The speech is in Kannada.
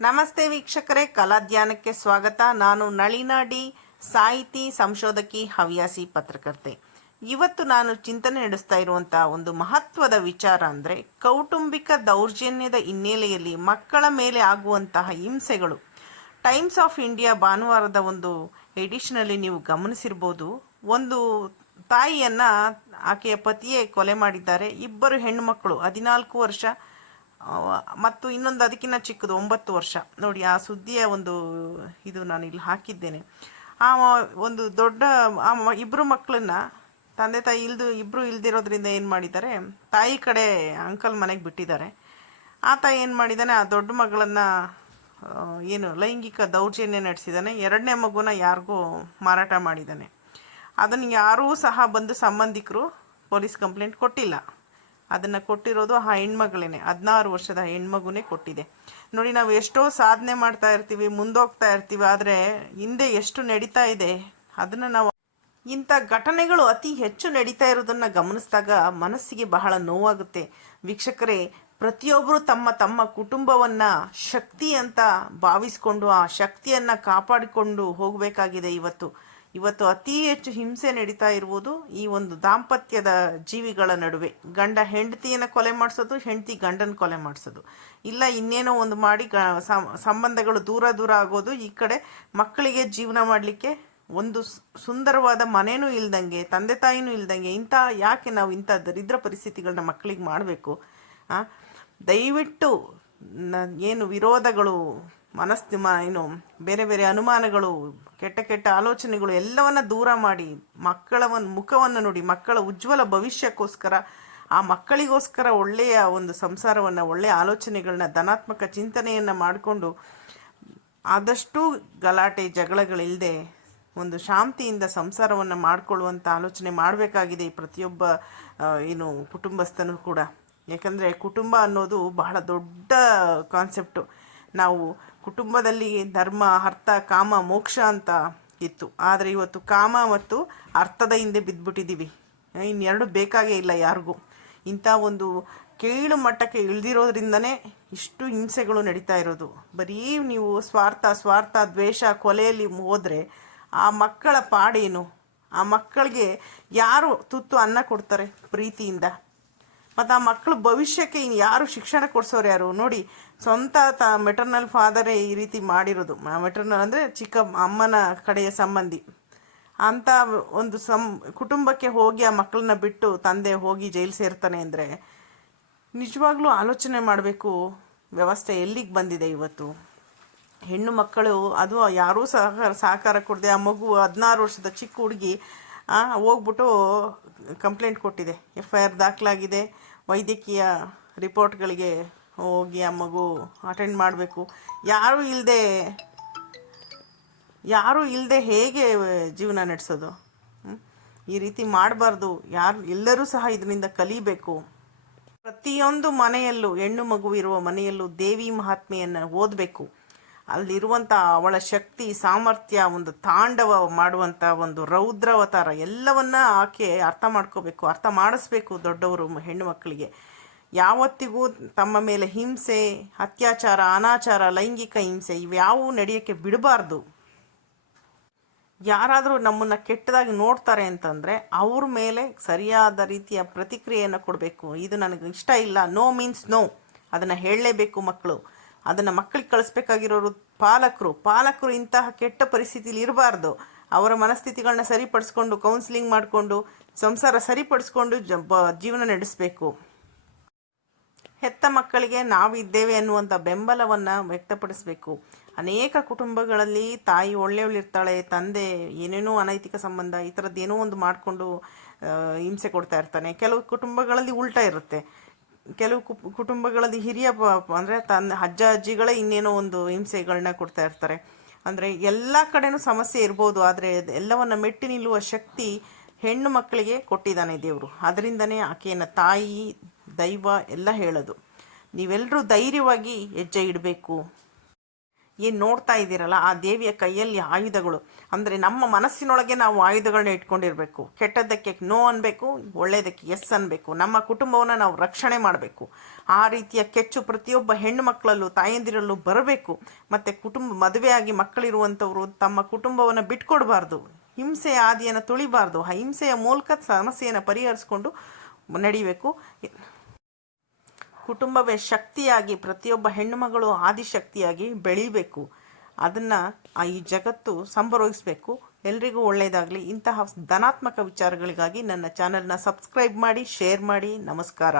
ನಮಸ್ತೆ ವೀಕ್ಷಕರೇ, ಕಲಾಧ್ಯಾನಕ್ಕೆ ಸ್ವಾಗತ. ನಾನು ನಳಿನಾ ಡಿ, ಸಾಹಿತಿ, ಸಂಶೋಧಕಿ, ಹವ್ಯಾಸಿ ಪತ್ರಕರ್ತೆ. ಇವತ್ತು ನಾನು ಚಿಂತನೆ ನಡೆಸ್ತಾ ಇರುವಂಥ ಒಂದು ಮಹತ್ವದ ವಿಚಾರ ಅಂದರೆ ಕೌಟುಂಬಿಕ ದೌರ್ಜನ್ಯದ ಹಿನ್ನೆಲೆಯಲ್ಲಿ ಮಕ್ಕಳ ಮೇಲೆ ಆಗುವಂತಹ ಹಿಂಸೆಗಳು. ಟೈಮ್ಸ್ ಆಫ್ ಇಂಡಿಯಾ ಭಾನುವಾರದ ಒಂದು ಎಡಿಷನಲ್ಲಿ ನೀವು ಗಮನಿಸಿರ್ಬೋದು. ಒಂದು ತಾಯಿಯನ್ನು ಆಕೆಯ ಪತಿಯೇ ಕೊಲೆ ಮಾಡಿದ್ದಾರೆ. ಇಬ್ಬರು ಹೆಣ್ಣು ಮಕ್ಕಳು, 14 ವರ್ಷ ಮತ್ತು ಇನ್ನೊಂದು ಅದಕ್ಕಿಂತ ಚಿಕ್ಕದು 9 ವರ್ಷ. ನೋಡಿ, ಆ ಸುದ್ದಿಯ ಒಂದು ಇದು ನಾನು ಇಲ್ಲಿ ಹಾಕಿದ್ದೇನೆ. ಆ ಒಂದು ದೊಡ್ಡ ಇಬ್ಬರು ಮಕ್ಕಳನ್ನ ತಂದೆ ತಾಯಿ ಇಬ್ಬರು ಇಲ್ದಿರೋದ್ರಿಂದ ಏನು ಮಾಡಿದ್ದಾರೆ, ತಾಯಿ ಕಡೆ ಅಂಕಲ್ ಮನೆಗೆ ಬಿಟ್ಟಿದ್ದಾರೆ. ಆತ ಏನು ಮಾಡಿದ್ದಾನೆ, ಆ ದೊಡ್ಡ ಮಗಳನ್ನು ಲೈಂಗಿಕ ದೌರ್ಜನ್ಯ ನಡೆಸಿದ್ದಾನೆ. ಎರಡನೇ ಮಗುನ ಯಾರಿಗೂ ಮಾರಾಟ ಮಾಡಿದ್ದಾನೆ. ಅದನ್ನು ಯಾರೂ ಸಹ ಬಂದು ಸಂಬಂಧಿಕರು ಪೊಲೀಸ್ ಕಂಪ್ಲೇಂಟ್ ಕೊಟ್ಟಿಲ್ಲ. ಅದನ್ನು ಕೊಟ್ಟಿರೋದು ಆ ಹೆಣ್ಮಗಳೇನೆ, 16 ವರ್ಷದ ಹೆಣ್ಮಗುನೇ ಕೊಟ್ಟಿದೆ. ನೋಡಿ, ನಾವು ಎಷ್ಟೋ ಸಾಧನೆ ಮಾಡ್ತಾ ಇರ್ತೀವಿ, ಮುಂದೋಗ್ತಾ ಇರ್ತೀವಿ, ಆದರೆ ಹಿಂದೆ ಎಷ್ಟು ನಡೀತಾ ಇದೆ ಅದನ್ನು ನಾವು ಇಂಥ ಘಟನೆಗಳು ಅತಿ ಹೆಚ್ಚು ನಡೀತಾ ಇರೋದನ್ನು ಗಮನಿಸಿದಾಗ ಮನಸ್ಸಿಗೆ ಬಹಳ ನೋವಾಗುತ್ತೆ. ವೀಕ್ಷಕರೇ, ಪ್ರತಿಯೊಬ್ಬರು ತಮ್ಮ ತಮ್ಮ ಕುಟುಂಬವನ್ನು ಶಕ್ತಿ ಅಂತ ಭಾವಿಸ್ಕೊಂಡು ಆ ಶಕ್ತಿಯನ್ನು ಕಾಪಾಡಿಕೊಂಡು ಹೋಗಬೇಕಾಗಿದೆ. ಇವತ್ತು ಅತಿ ಹೆಚ್ಚು ಹಿಂಸೆ ನಡೀತಾ ಇರುವುದು ಈ ಒಂದು ದಾಂಪತ್ಯದ ಜೀವಿಗಳ ನಡುವೆ. ಗಂಡ ಹೆಂಡತಿಯನ್ನು ಕೊಲೆ ಮಾಡಿಸೋದು, ಹೆಂಡತಿ ಗಂಡನ ಕೊಲೆ ಮಾಡಿಸೋದು, ಇಲ್ಲ ಇನ್ನೇನೋ ಒಂದು ಮಾಡಿ ಸಂಬಂಧಗಳು ದೂರ ಆಗೋದು. ಈ ಕಡೆ ಮಕ್ಕಳಿಗೆ ಜೀವನ ಮಾಡಲಿಕ್ಕೆ ಒಂದು ಸುಂದರವಾದ ಮನೇನೂ ಇಲ್ದಂಗೆ, ತಂದೆ ತಾಯಿನೂ ಇಲ್ದಂಗೆ ಯಾಕೆ ನಾವು ಇಂಥ ದರಿದ್ರ ಪರಿಸ್ಥಿತಿಗಳನ್ನ ಮಕ್ಕಳಿಗೆ ಮಾಡಬೇಕು? ದಯವಿಟ್ಟು ವಿರೋಧಗಳು, ಬೇರೆ ಬೇರೆ ಅನುಮಾನಗಳು, ಕೆಟ್ಟ ಆಲೋಚನೆಗಳು ಎಲ್ಲವನ್ನ ದೂರ ಮಾಡಿ ಮಕ್ಕಳ ಮುಖವನ್ನು ನೋಡಿ, ಮಕ್ಕಳ ಉಜ್ವಲ ಭವಿಷ್ಯಕ್ಕೋಸ್ಕರ, ಆ ಮಕ್ಕಳಿಗೋಸ್ಕರ ಒಳ್ಳೆಯ ಒಂದು ಸಂಸಾರವನ್ನು, ಒಳ್ಳೆಯ ಆಲೋಚನೆಗಳನ್ನ, ಧನಾತ್ಮಕ ಚಿಂತನೆಯನ್ನು ಮಾಡಿಕೊಂಡು ಆದಷ್ಟು ಗಲಾಟೆ ಜಗಳಗಳಿಲ್ಲದೆ ಒಂದು ಶಾಂತಿಯಿಂದ ಸಂಸಾರವನ್ನು ಮಾಡಿಕೊಳ್ಳುವಂಥ ಆಲೋಚನೆ ಮಾಡಬೇಕಾಗಿದೆ ಈ ಪ್ರತಿಯೊಬ್ಬ ಕುಟುಂಬಸ್ಥನೂ ಕೂಡ. ಯಾಕಂದರೆ ಕುಟುಂಬ ಅನ್ನೋದು ಬಹಳ ದೊಡ್ಡ ಕಾನ್ಸೆಪ್ಟು. ನಾವು ಕುಟುಂಬದಲ್ಲಿ ಧರ್ಮ, ಅರ್ಥ, ಕಾಮ, ಮೋಕ್ಷ ಅಂತ ಇತ್ತು. ಆದರೆ ಇವತ್ತು ಕಾಮ ಮತ್ತು ಅರ್ಥದ ಹಿಂದೆ ಬಿದ್ದುಬಿಟ್ಟಿದ್ದೀವಿ. ಇನ್ನೆರಡು ಬೇಕಾಗೇ ಇಲ್ಲ ಯಾರಿಗೂ. ಇಂಥ ಒಂದು ಕೀಳು ಮಟ್ಟಕ್ಕೆ ಇಳಿದಿರೋದ್ರಿಂದನೇ ಇಷ್ಟು ಹಿಂಸೆಗಳು ನಡೀತಾ ಇರೋದು. ಬರೀ ನೀವು ಸ್ವಾರ್ಥ, ದ್ವೇಷ, ಕೊಲೆಯಲ್ಲಿ ಹೋದರೆ ಆ ಮಕ್ಕಳ ಪಾಡೇನು? ಆ ಮಕ್ಕಳಿಗೆ ಯಾರು ತುತ್ತು ಅನ್ನ ಕೊಡ್ತಾರೆ ಪ್ರೀತಿಯಿಂದ? ಮತ್ತು ಆ ಮಕ್ಕಳ ಭವಿಷ್ಯಕ್ಕೆ ಯಾರು ಶಿಕ್ಷಣ ಕೊಡಿಸೋರು ಯಾರು? ನೋಡಿ, ಸ್ವಂತ ಮೆಟರ್ನಲ್ ಫಾದರೇ ಈ ರೀತಿ ಮಾಡಿರೋದು. ಮೆಟರ್ನಲ್ ಅಂದರೆ ಚಿಕ್ಕ ಅಮ್ಮನ ಕಡೆಯ ಸಂಬಂಧಿ ಅಂತ ಒಂದು ಕುಟುಂಬಕ್ಕೆ ಹೋಗಿ ಆ ಮಕ್ಕಳನ್ನ ಬಿಟ್ಟು ತಂದೆ ಹೋಗಿ ಜೈಲು ಸೇರ್ತಾನೆ ಅಂದರೆ ನಿಜವಾಗ್ಲೂ ಆಲೋಚನೆ ಮಾಡಬೇಕು. ವ್ಯವಸ್ಥೆ ಎಲ್ಲಿಗೆ ಬಂದಿದೆ ಇವತ್ತು? ಹೆಣ್ಣು ಮಕ್ಕಳು, ಅದು ಯಾರೂ ಸಹಕಾರ ಕೊಡದೆ, ಆ ಮಗು 16 ವರ್ಷದ ಚಿಕ್ಕ ಹುಡುಗಿ ಹೋಗ್ಬಿಟ್ಟು ಕಂಪ್ಲೇಂಟ್ ಕೊಟ್ಟಿದೆ. FIR ದಾಖಲಾಗಿದೆ. ವೈದ್ಯಕೀಯ ರಿಪೋರ್ಟ್ಗಳಿಗೆ ಹೋಗಿ ಆ ಮಗು ಅಟೆಂಡ್ ಮಾಡಬೇಕು. ಯಾರೂ ಇಲ್ಲದೆ ಹೇಗೆ ಜೀವನ ನಡೆಸೋದು? ಈ ರೀತಿ ಮಾಡಬಾರ್ದು. ಎಲ್ಲರೂ ಸಹ ಇದರಿಂದ ಕಲಿಬೇಕು. ಪ್ರತಿಯೊಂದು ಮನೆಯಲ್ಲೂ, ಹೆಣ್ಣು ಮಗು ಇರುವ ಮನೆಯಲ್ಲೂ ದೇವಿ ಮಹಾತ್ಮೆಯನ್ನು ಓದಬೇಕು. ಅಲ್ಲಿರುವಂಥ ಅವಳ ಶಕ್ತಿ, ಸಾಮರ್ಥ್ಯ, ಒಂದು ತಾಂಡವ ಮಾಡುವಂಥ ಒಂದು ರೌದ್ರಾವತಾರ ಎಲ್ಲವನ್ನ ಆಕೆ ಅರ್ಥ ಮಾಡ್ಕೋಬೇಕು, ಅರ್ಥ ಮಾಡಿಸ್ಬೇಕು. ದೊಡ್ಡವರು ಹೆಣ್ಣು ಮಕ್ಕಳಿಗೆ ಯಾವತ್ತಿಗೂ ತಮ್ಮ ಮೇಲೆ ಹಿಂಸೆ, ಅತ್ಯಾಚಾರ, ಅನಾಚಾರ, ಲೈಂಗಿಕ ಹಿಂಸೆ ಇವ್ಯಾವೂ ನಡೆಯೋಕ್ಕೆ ಬಿಡಬಾರ್ದು. ಯಾರಾದರೂ ನಮ್ಮನ್ನು ಕೆಟ್ಟದಾಗಿ ನೋಡ್ತಾರೆ ಅಂತಂದರೆ ಅವ್ರ ಮೇಲೆ ಸರಿಯಾದ ರೀತಿಯ ಪ್ರತಿಕ್ರಿಯೆಯನ್ನು ಕೊಡಬೇಕು. ಇದು ನನಗೆ ಇಷ್ಟ ಇಲ್ಲ, ನೋ ಮೀನ್ಸ್ ನೋ, ಅದನ್ನು ಹೇಳಲೇಬೇಕು ಮಕ್ಕಳು. ಅದನ್ನು ಮಕ್ಕಳಿಗೆ ಕಳಿಸ್ಬೇಕಾಗಿರೋರು ಪಾಲಕರು ಇಂತಹ ಕೆಟ್ಟ ಪರಿಸ್ಥಿತಿಲಿ ಇರಬಾರ್ದು. ಅವರ ಮನಸ್ಥಿತಿಗಳನ್ನ ಸರಿಪಡಿಸ್ಕೊಂಡು, ಕೌನ್ಸಿಲಿಂಗ್ ಮಾಡಿಕೊಂಡು, ಸಂಸಾರ ಸರಿಪಡಿಸ್ಕೊಂಡು ಜೀವನ ನಡೆಸಬೇಕು. ಹೆತ್ತ ಮಕ್ಕಳಿಗೆ ನಾವಿದ್ದೇವೆ ಅನ್ನುವಂಥ ಬೆಂಬಲವನ್ನು ವ್ಯಕ್ತಪಡಿಸಬೇಕು. ಅನೇಕ ಕುಟುಂಬಗಳಲ್ಲಿ ತಾಯಿ ಒಳ್ಳೆಯವಳಿರ್ತಾಳೆ, ತಂದೆ ಏನೇನೋ ಅನೈತಿಕ ಸಂಬಂಧ ಈ ಥರದ್ದು ಏನೋ ಒಂದು ಮಾಡಿಕೊಂಡು ಹಿಂಸೆ ಕೊಡ್ತಾ ಇರ್ತಾನೆ. ಕೆಲವು ಕುಟುಂಬಗಳಲ್ಲಿ ಉಲ್ಟಾ ಇರುತ್ತೆ. ಕೆಲವು ಕುಟುಂಬಗಳಲ್ಲಿ ಹಿರಿಯ ಅಂದರೆ ಅಜ್ಜ ಅಜ್ಜಿಗಳೇ ಇನ್ನೇನೋ ಒಂದು ಹಿಂಸೆಗಳನ್ನ ಕೊಡ್ತಾ ಇರ್ತಾರೆ. ಅಂದರೆ ಎಲ್ಲ ಕಡೆನೂ ಸಮಸ್ಯೆ ಇರ್ಬೋದು, ಆದರೆ ಎಲ್ಲವನ್ನ ಮೆಟ್ಟಿ ನಿಲ್ಲುವ ಶಕ್ತಿ ಹೆಣ್ಣು ಮಕ್ಕಳಿಗೆ ಕೊಟ್ಟಿದ್ದಾನೆ ದೇವರು. ಅದರಿಂದನೇ ಆಕೆಯನ್ನು ತಾಯಿ, ದೈವ ಎಲ್ಲ ಹೇಳೋದು. ನೀವೆಲ್ಲರೂ ಧೈರ್ಯವಾಗಿ ಹೆಜ್ಜೆ ಇಡಬೇಕು. ಏನು ನೋಡ್ತಾ ಇದ್ದೀರಲ್ಲ, ಆ ದೇವಿಯ ಕೈಯಲ್ಲಿ ಆಯುಧಗಳು. ಅಂದರೆ ನಮ್ಮ ಮನಸ್ಸಿನೊಳಗೆ ನಾವು ಆಯುಧಗಳನ್ನ ಇಟ್ಕೊಂಡಿರಬೇಕು. ಕೆಟ್ಟದ್ದಕ್ಕೆ ನೋ ಅನ್ಬೇಕು, ಒಳ್ಳೆಯದಕ್ಕೆ ಎಸ್ ಅನ್ಬೇಕು. ನಮ್ಮ ಕುಟುಂಬವನ್ನು ನಾವು ರಕ್ಷಣೆ ಮಾಡಬೇಕು. ಆ ರೀತಿಯ ಕೆಚ್ಚು ಪ್ರತಿಯೊಬ್ಬ ಹೆಣ್ಣು ಮಕ್ಕಳಲ್ಲೂ ತಾಯಂದಿರಲ್ಲೂ ಬರಬೇಕು. ಮತ್ತು ಮದುವೆಯಾಗಿ ಮಕ್ಕಳಿರುವಂಥವರು ತಮ್ಮ ಕುಟುಂಬವನ್ನು ಬಿಟ್ಕೊಡ್ಬಾರ್ದು. ಹಿಂಸೆಯ ಆದಿಯನ್ನು ತುಳಿಬಾರ್ದು. ಆ ಹಿಂಸೆಯ ಮೂಲಕ ಸಮಸ್ಯೆಯನ್ನು ಪರಿಹರಿಸ್ಕೊಂಡು ನಡಿಬೇಕು. ಕುಟುಂಬವೇ ಶಕ್ತಿಯಾಗಿ, ಪ್ರತಿಯೊಬ್ಬ ಹೆಣ್ಣುಮಗಳು ಆದಿಶಕ್ತಿಯಾಗಿ ಬೆಳೀಬೇಕು. ಅದನ್ನು ಈ ಜಗತ್ತು ಸಂಭ್ರಮಿಸಬೇಕು. ಎಲ್ರಿಗೂ ಒಳ್ಳೆಯದಾಗಲಿ. ಇಂತಹ ಧನಾತ್ಮಕ ವಿಚಾರಗಳಿಗಾಗಿ ನನ್ನ ಚಾನಲ್ನ ಸಬ್ಸ್ಕ್ರೈಬ್ ಮಾಡಿ, ಶೇರ್ ಮಾಡಿ. ನಮಸ್ಕಾರ.